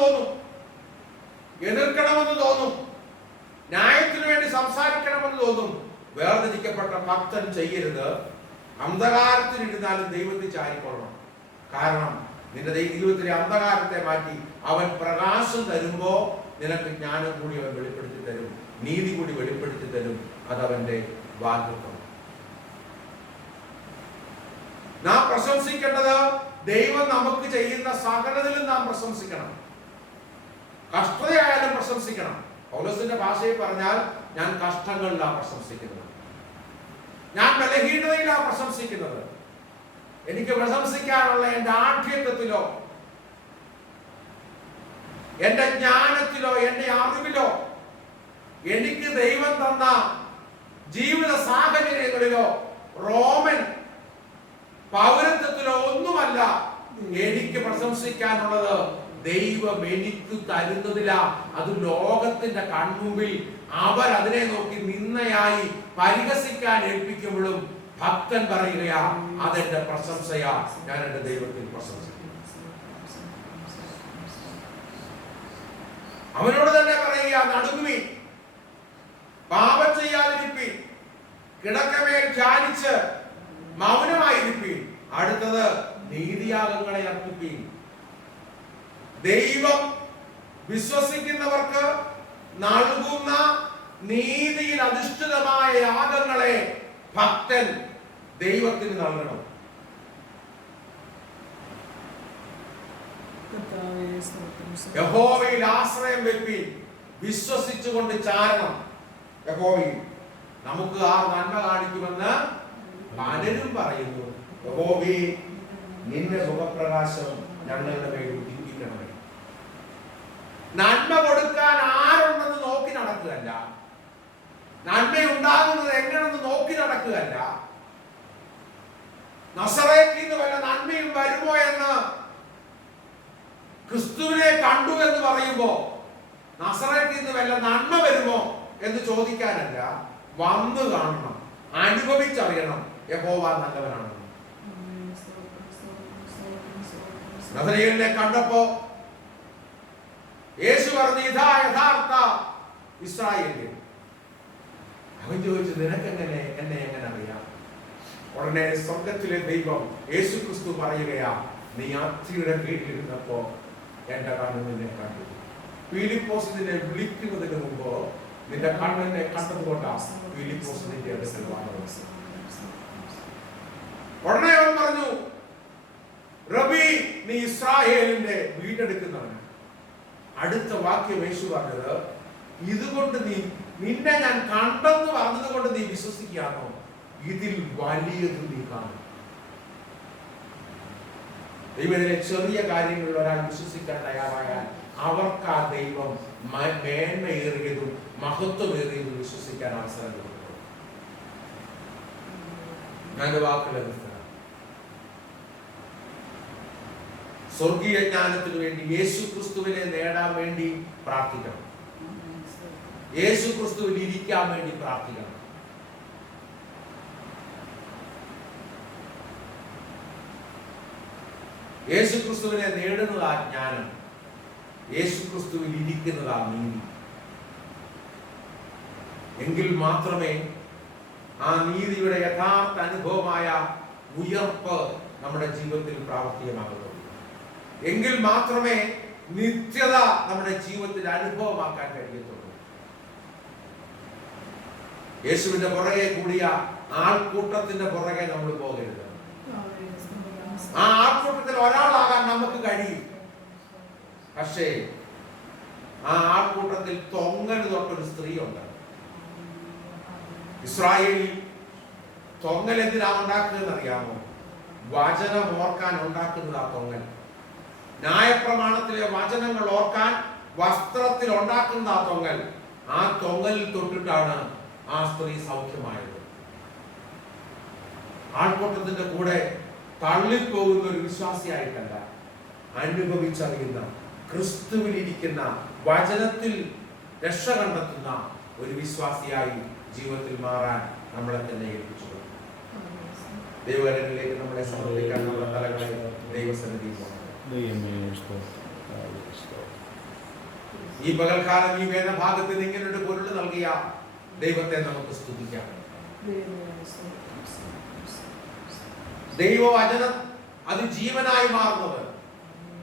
തോന്നും, എതിർക്കണമെന്ന് തോന്നും, ന്യായത്തിനു വേണ്ടി സംസാരിക്കണമെന്ന് തോന്നും. വേർതിരിക്കപ്പെട്ട ഭക്തൻ ചെയ്യരുത്. അന്ധകാരത്തിലിരുന്നാലും ദൈവത്തിൽ ചാരിക്കൊള്ളണം. കാരണം നിന്റെ ജീവിതത്തിലെ അന്ധകാരത്തെ മാറ്റി അവൻ പ്രകാശം തരുമ്പോ നിനക്ക് ജ്ഞാനം കൂടി അവൻ വെളിപ്പെടുത്തി തരും, നീതി കൂടി വെളിപ്പെടുത്തി തരും. അതവന്റെ വാഗ്ദത്തം. നാം പ്രശംസിക്കേണ്ടത് ദൈവം നമുക്ക് ചെയ്യുന്ന സകലത്തിലും നാം പ്രശംസിക്കണം. കഷ്ടതയായാലും പ്രശംസിക്കണം. പൗലോസിന്റെ ഭാഷയിൽ പറഞ്ഞാൽ ഞാൻ കഷ്ടങ്ങളിലാണ് പ്രശംസിക്കുന്നത്, ഞാൻ ബലഹീനതയിലാണ് പ്രശംസിക്കുന്നത്. എനിക്ക് പ്രശംസിക്കാനുള്ള എന്റെ ആഠ്യത്വത്തിലോ എന്റെ ജ്ഞാനത്തിലോ എന്റെ അറിവിലോ എനിക്ക് ദൈവം തന്ന ജീവിത സാഹചര്യങ്ങളിലോ റോമൻ പൗരത്വത്തിലോ ഒന്നുമല്ല എനിക്ക് പ്രശംസിക്കാനുള്ളത്. ദൈവം എനിക്ക് തരുന്നതില. അത് ലോകത്തിന്റെ കൺമുമ്പിൽ അവർ അതിനെ നോക്കി നിന്നയായി പരിഹസിക്കാൻ ഏൽപ്പിക്കുമ്പോഴും ഭക്തൻ പറയുകയാ, അതെന്റെ പ്രശംസയാ, ഞാൻ എന്റെ ദൈവത്തിൽ പ്രശംസിക്കും. അവനോട് തന്നെ പറയുക, നടുങ്ങുവീൻ, പാപം ചെയ്യാതിരിപ്പീൻ, കിടക്കമേൽ ധ്യാനിച്ച് മൗനമായിരിപ്പീൻ. അടുത്തത് നീതിയാഗങ്ങളെ അർപ്പിപ്പീൻ. ദൈവം വിശ്വസിക്കുന്നവർക്ക് നൽകുന്ന നീതിയിൽ അധിഷ്ഠിതമായ യാഗങ്ങളെ ഭക്തൻ ദൈവത്തിന് നൽകണം. യഹോവയിൽ ആശ്രയം വെപ്പീൻ, വിശ്വസിച്ചുകൊണ്ട് ചാരണം യഹോവയിൽ. നമുക്ക് ആ നന്മ കാണിക്കുമെന്ന് പലരും പറയുന്നു. യഹോവേ, നിന്റെ മുഖപ്രകാശം ഞങ്ങളുടെ മേൽ ഉദിപ്പിക്കണമേ. നന്മ കൊടുക്കാൻ ആരുണ്ടെന്ന് നോക്കി നടക്കുകയല്ല, നന്മ ഉണ്ടാകുന്നത് എങ്ങനെയെന്ന് നോക്കി നടക്കുകയല്ല. നസറേത്തിൽ നിന്ന് വല്ല നന്മയും വരുമോ എന്ന് ക്രിസ്തുവിനെ കണ്ടു എന്ന് പറയുമ്പോ നസറേത്തിൽ നിന്ന് വല്ല നന്മ വരുമോ എന്ന് ചോദിക്കാനല്ല, വന്നു കാണണം, അനുഭവിച്ചറിയണം യഹോവ നല്ലവനാണെന്ന്. നസറേലിനെ കണ്ടപ്പോ യേശു പറഞ്ഞു, ഇതാ യഥാർത്ഥ ഇസ്രായേല്യൻ. അവൻ ചോദിച്ചു, നിനക്കെങ്ങനെ എന്നെ എങ്ങനെ അറിയാം? ഉടനെ സ്വർഗത്തിലെ ദൈവം യേശു ക്രിസ്തു പറയുകയാ, നീ അത്തിയുടെ കീഴിലിരുന്നപ്പോ എന്റെ കണ്ണ് നിന്നെ കണ്ടു. ഫിലിപ്പോസ് നിന്നെ വിളിക്കുന്നതിന് മുമ്പ് നിന്റെ കണ്ണിനെ കണ്ടതുകൊണ്ടാണ് ഫിലിപ്പോസ് നിന്റെ അടുക്കൽ വന്നത്. ഉടനെ അവൻ പറഞ്ഞു, റബി, നീ ഇസ്രായേലിന്റെ വീണ്ടെടുക്കുന്നവൻ. അടുത്ത വാക്യം യേശു പറഞ്ഞത്, ഇതുകൊണ്ട് നിന്നെ ഞാൻ കണ്ടെന്ന് പറഞ്ഞത് കൊണ്ട് നീ വിശ്വസിക്കാനോ? ഇതിൽ വലിയത് നീ കാണും. ദൈവത്തിലെ ചെറിയ കാര്യങ്ങളിൽ ഒരാൾ വിശ്വസിക്കാൻ തയ്യാറായാൽ അവർക്ക് ആ ദൈവം മേന്മയേറിയതും മഹത്വമേറിയതും വിശ്വസിക്കാൻ അവസരം കൊടുക്കും. ഞാൻ വാക്കുകൾ സ്വർഗീയ ജ്ഞാനത്തിന് വേണ്ടി യേശു ക്രിസ്തുവിനെ നേടാൻ വേണ്ടി പ്രാർത്ഥിക്കണം. യേശു ക്രിസ്തുവിൽ ഇരിക്കാൻ വേണ്ടി പ്രാർത്ഥിക്കണം. യേശു ക്രിസ്തുവിനെ നേടുന്നതാ ജ്ഞാനം, യേശു ക്രിസ്തുവിൽ ഇരിക്കുന്നതാ നീതി. എങ്കിൽ മാത്രമേ ആ നീതിയുടെ യഥാർത്ഥ അനുഭവമായ ഉയർപ്പ് നമ്മുടെ ജീവിതത്തിൽ പ്രാവർത്തികമാകുള്ളൂ. എങ്കിൽ മാത്രമേ നിത്യത നമ്മുടെ ജീവിതത്തിൽ അനുഭവമാക്കാൻ കഴിയത്തുള്ളൂ. യേശുവിന്റെ പുറകെ കൂടിയ ആൾക്കൂട്ടത്തിന്റെ പുറകെ നമ്മൾ പോകരുത്. ആ ആൾക്കൂട്ടത്തിൽ ഒരാളാകാൻ നമുക്ക് കഴിയും. പക്ഷേ ആ ആൾക്കൂട്ടത്തിൽ തൊങ്ങന് തൊട്ടൊരു സ്ത്രീ ഉണ്ട്. ഇസ്രായേലിൽ തൊങ്ങൽ എന്തിനാ ഉണ്ടാക്കുന്നത് അറിയാമോ? വചനം ഓർക്കാൻ ഉണ്ടാക്കുന്നത് ആ തൊങ്ങൽ. ന്യായപ്രമാണത്തിലെ വചനങ്ങൾ ഓർക്കാൻ വസ്ത്രത്തിൽ ഉണ്ടാക്കുന്ന ആ തൊങ്ങൽ. ആ തൊങ്ങലിൽ തൊട്ടിട്ടാണ് ആ സ്ത്രീ സൗഖ്യമായത്. ആൾക്കൂട്ടത്തിന്റെ കൂടെ തള്ളിപ്പോകുന്ന ഒരു വിശ്വാസിയായിട്ടല്ല, അനുഭവിച്ചറിയുന്ന, ക്രിസ്തുവിലിരിക്കുന്ന, വചനത്തിൽ രക്ഷ കണ്ടെത്തുന്ന ഒരു വിശ്വാസിയായി ജീവിതത്തിൽ മാറാൻ നമ്മളെ തന്നെ ഏൽപ്പിച്ചു. ദൈവകരങ്ങളിലേക്ക് നമ്മളെ സമർപ്പിക്കാൻ നമ്മുടെ തലങ്ങളെ ദൈവസന്നിധിയിൽ പോകണം. ഈ പകൽക്കാലം ഈ വേദഭാഗത്ത് ഇങ്ങനൊരു പൊരുൾ നൽകിയ ദൈവത്തെ നമുക്ക് സ്തുതിക്കാം. ദൈവവചനം അത് ജീവനായി മാറുന്നത്,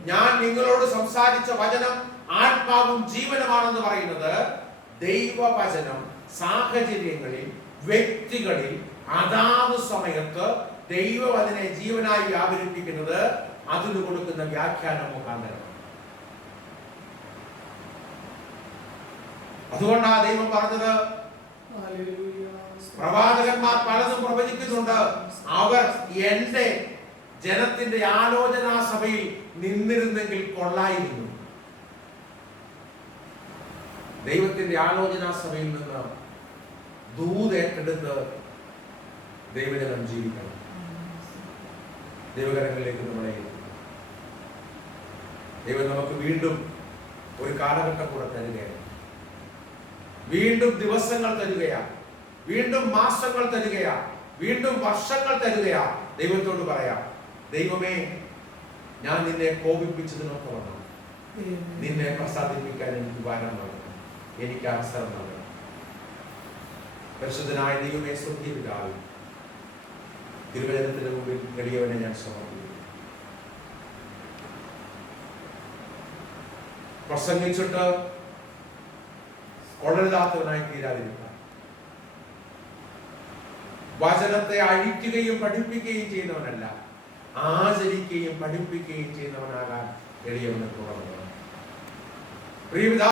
ഞാൻ നിങ്ങളോട് സംസാരിച്ച വചനം ആത്മാവും ജീവനുമാണെന്ന് പറയുന്നത്, ദൈവവചനം സാഹചര്യങ്ങളിൽ, വ്യക്തികളിൽ അതാത് സമയത്ത് ദൈവം അതിനെ ജീവനായി വ്യാപരിപ്പിക്കുന്നത് അതിന് കൊടുക്കുന്ന വ്യാഖ്യാനം മുഖാന്തരമാണ്. അതുകൊണ്ടാണ് ദൈവം പറഞ്ഞത്, പ്രവാചകന്മാർ പലതും പ്രവചിക്കുന്നുണ്ട്, അവർ എന്റെ ജനത്തിന്റെ ആലോചനാ സഭയിൽ നിന്നിരുന്നെങ്കിൽ കൊള്ളായിരുന്നു. ദൈവത്തിന്റെ ആലോചനാ സഭയിൽ നിന്ന് ദൂതേറ്റെടുത്ത് ദൈവജനം ജീവിക്കണം. ദൈവകരങ്ങളിലേക്ക് നമ്മളെ ദൈവം നമുക്ക് വീണ്ടും ഒരു കാലഘട്ടം കൂടെ തരികയാണ്. വീണ്ടും ദിവസങ്ങൾ തരികയാണ്, വീണ്ടും മാസങ്ങൾ തരികയാണ്, വീണ്ടും വർഷങ്ങൾ തരികയാണ്. ദൈവത്തോട് പറയാം, ദൈവമേ, ഞാൻ നിന്നെ കോപിപ്പിച്ചതിനൊക്കെ വന്നു, നിന്നെ പ്രസാദിപ്പിക്കാൻ എനിക്ക് വരം നൽകണം, എനിക്ക് അവസരം നൽകണം. പരിശുദ്ധനായ ദൈവമേ, സ്വർഗ്ഗീയ പിതാവേ, തിരുവചനത്തിന് മുമ്പിൽ എളിയവനെ ഞാൻ സമർപ്പിക്കുന്നു. പ്രസംഗിച്ചിട്ട് കൊള്ളരുതാത്തവനായി തീരാതിരിക്കാൻ, വചനത്തെ അഴിക്കുകയും പഠിപ്പിക്കുകയും ചെയ്യുന്നവനല്ല, ആചരിക്കുകയും പഠിപ്പിക്കുകയും ചെയ്യുന്നവനാകാൻ എളിയവനെ തുടങ്ങുന്നു.